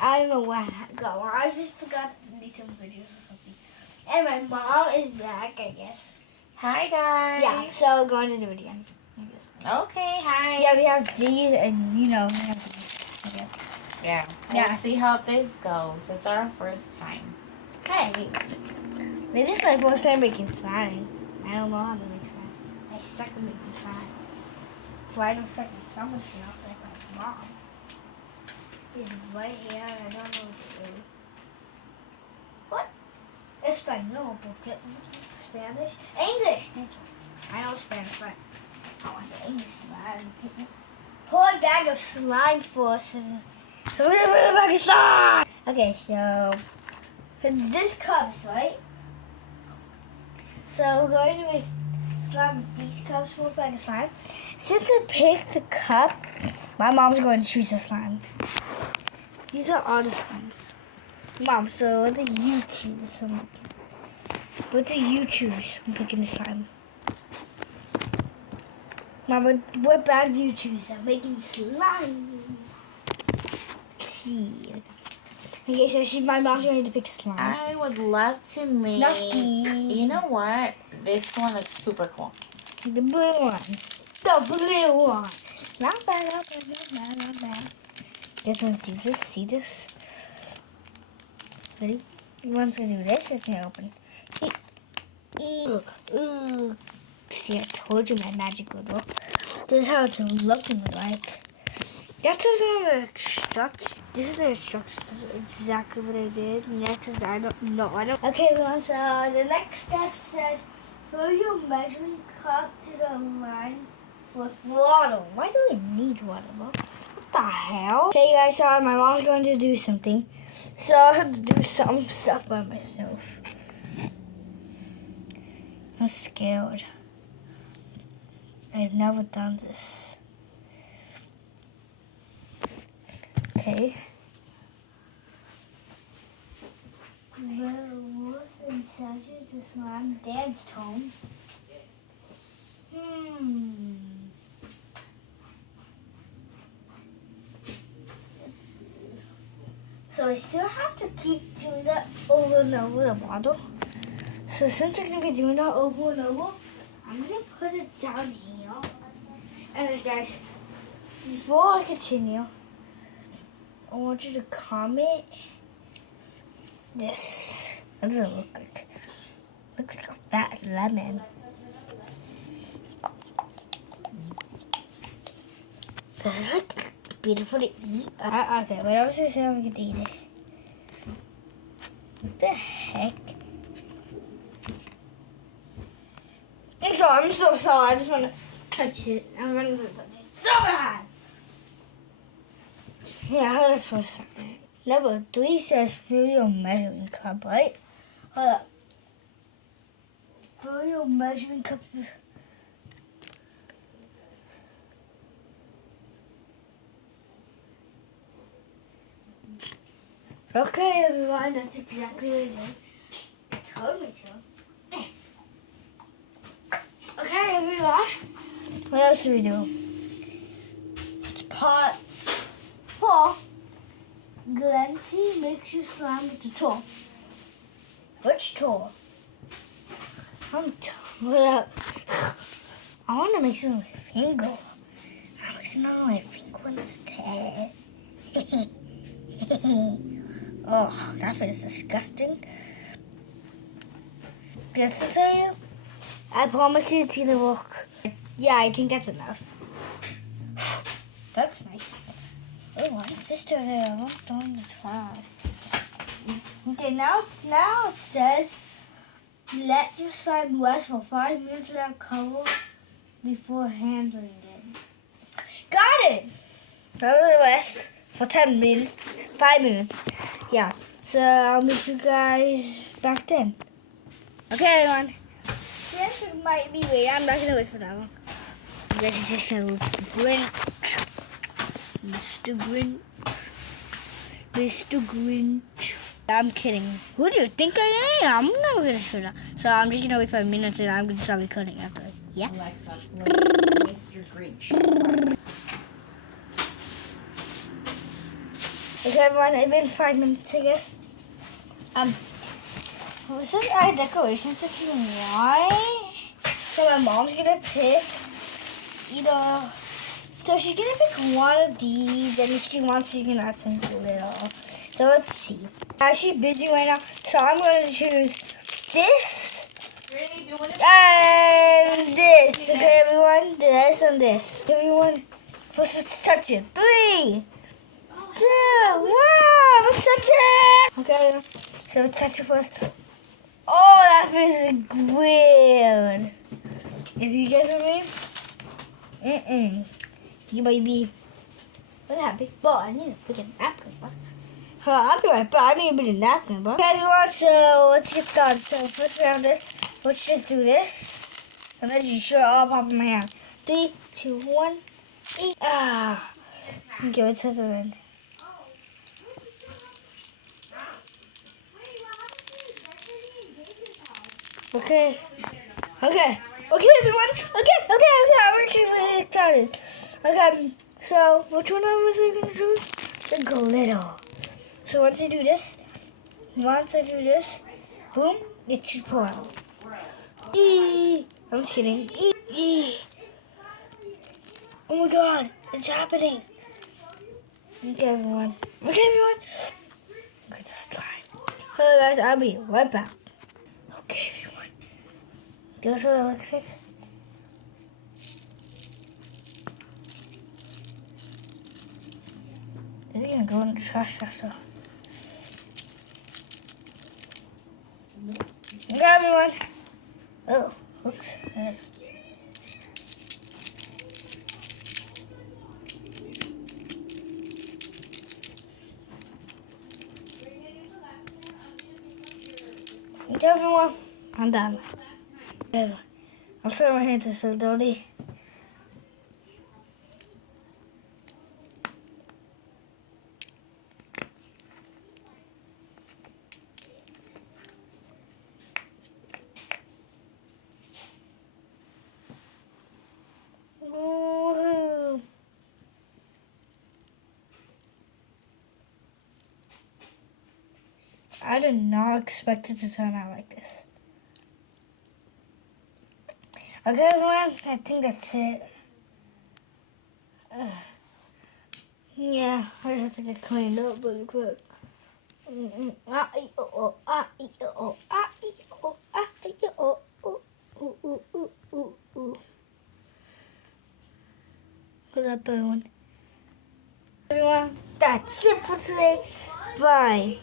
I don't know where I got one. I just forgot to delete some videos or something. And my mom is back, I guess. Hi, guys. Yeah, so we're going to do it again. Okay, hi. Yeah, we have these, and we have these. Okay. Yeah. We'll see how this goes. It's our first time. Hey, this is my first time making slime. I don't know how to make slime. I suck at making slime. Well, I don't suck at someone's enough like my mom. It's right here, and I don't know what to do. What? Espanol, porque Spanish? English, thank you. I know Spanish, but I want the English one. Pour a bag of slime for us. So we're gonna put a bag of slime! Okay, so it's this cups, right? So we're going to make slime with these cups for a bag of slime. Since I picked the cup, my mom's going to choose the slime. These are all the slimes. Mom, so what do you choose? What do you choose when picking the slime? Mom, what bag do you choose? I'm making slime. Let's see. Okay, so my mom's going to pick slime. I would love to make... You know what? This one looks super cool. The blue one. The blue one. Not bad, not bad, not bad, not bad. Guys, want to do this? See this? Ready? One's going to do this. It's going to open. Ooh. See, I told you my magic would work. This is how it's looking like. That's the instructions. This is the instructions. This is exactly what I did. Next is I don't know. Okay, everyone. So the next step said fill your measuring cup to the line with water. Why do we need water? What the hell? Okay, guys. So my mom's going to do something. So I have to do some stuff by myself. I'm scared. I've never done this. Okay. The rules and censored the slime dance tone. So I still have to keep doing that over and over the bottle. So since I'm going to be doing that over and over, I'm going to put it down here. And guys, before I continue, I want you to comment this. What does it look like? Looks like a fat lemon. Does it look beautiful to eat? Okay, what else is there we can eat it? What the heck? I'm so sorry. I just want to touch it. I'm running to touch it so bad. Yeah, I heard it for a second. Number 3 says fill your measuring cup, right? Hold up. Fill your measuring cup with... Okay, everyone, that's exactly what I did. I told me to. Okay, everyone. What else do we do? It's part 4. Glenty makes you slime with the tool. Which tool? I want to mix it with my finger. I'm mixing it with my finger instead. Oh, that feels disgusting. Just to tell you, I promise you it's gonna work. Yeah, I think that's enough. That's nice. Oh, why is this doing it? I want to try. Okay, now it says let your slime rest for 5 minutes without cover before handling it. Got it! Let it rest for 10 minutes, 5 minutes. Yeah, so I'll meet you guys back then. Okay, everyone. Yes, it might be waiting. I'm not going to wait for that one. You guys are just going to look at the Grinch. Mr. Grinch. Mr. Grinch. I'm kidding. Who do you think I am? I'm not going to show that. So I'm just going to wait 5 minutes and I'm going to start recording after. Yeah? Alexa, Mr. Grinch. Okay, everyone, it's been 5 minutes, I guess. This is our decorations if you want. So my mom's gonna pick either. So she's gonna pick one of these, and if she wants, she's gonna add some glitter. So let's see. She's busy right now, so I'm gonna choose this and this. Okay, everyone, this and this. Everyone, first let's touch it. 3, 2, 1. Let's touch it. Okay, so let's touch it first. Oh, that feels weird. If you guys are me, you might be unhappy. But I need a freaking napkin, bro. I'll be right back. I need a bit of napkin, bro. Okay, everyone, so let's get started. So first we have this. Let's just do this. And then you sure all pop in my hand. 3, 2, 1. Eat. Okay, let's put it in. Okay, everyone. Okay. I'm actually really excited. Okay, so which one was I gonna choose? The glitter. So once I do this, boom, it should pour out. I'm just kidding. Oh my God, it's happening. Okay, everyone. Look at the slime. Hello guys, I'll be right back. Okay, everyone. Guess what it looks like? Is it gonna go in the trash after? Okay, everyone. Oh, looks good. Okay, everyone. I'm done. I'm sorry my hands are so dirty. Woohoo! I did not expect it to turn out like this. Okay, everyone, I think that's it. Yeah, I just have to get cleaned up really quick. Good up, everyone. Everyone, that's it for today. Bye.